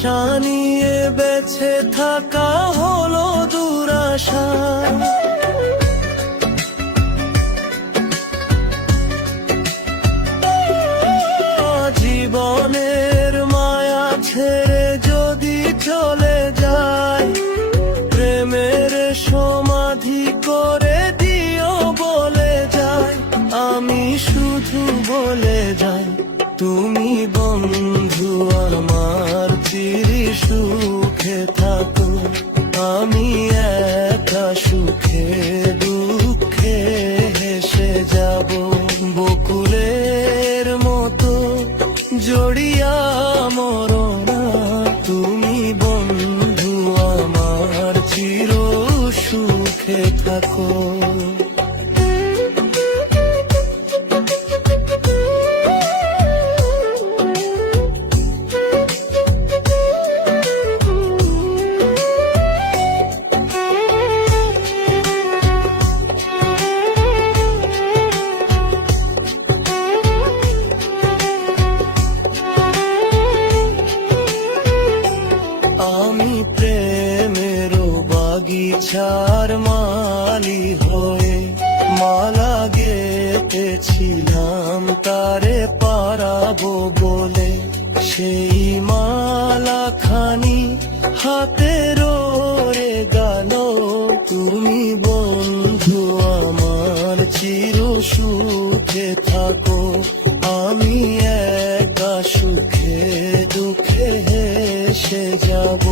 আশা নিয়ে বেঁচে থাকা হলো দুরাশা। জীবনের মায়া ছেড়ে যদি চলে যায়, প্রেমের সমাধি করে দিও বলে যায়। আমি শুধু বলে যাই, তুমি বন্ধু আমার চির সুখে থাকো। আমি একা সুখে দুঃখে হেসে যাব, বকুলের মতো জড়িয়া মরনা। তুমি বন্ধু আমার চির সুখে থাকো। আমি প্রেমের বাগিচার মালি হয়ে মালা গেঁথেছিলাম তারে পারাবো বলে। সেই মালা খানি হাতে রয়ে গেল, তুমি বন্ধু আমার চির সুখে থাকো। আমি একা সুখে দুঃখে হেসে যাব।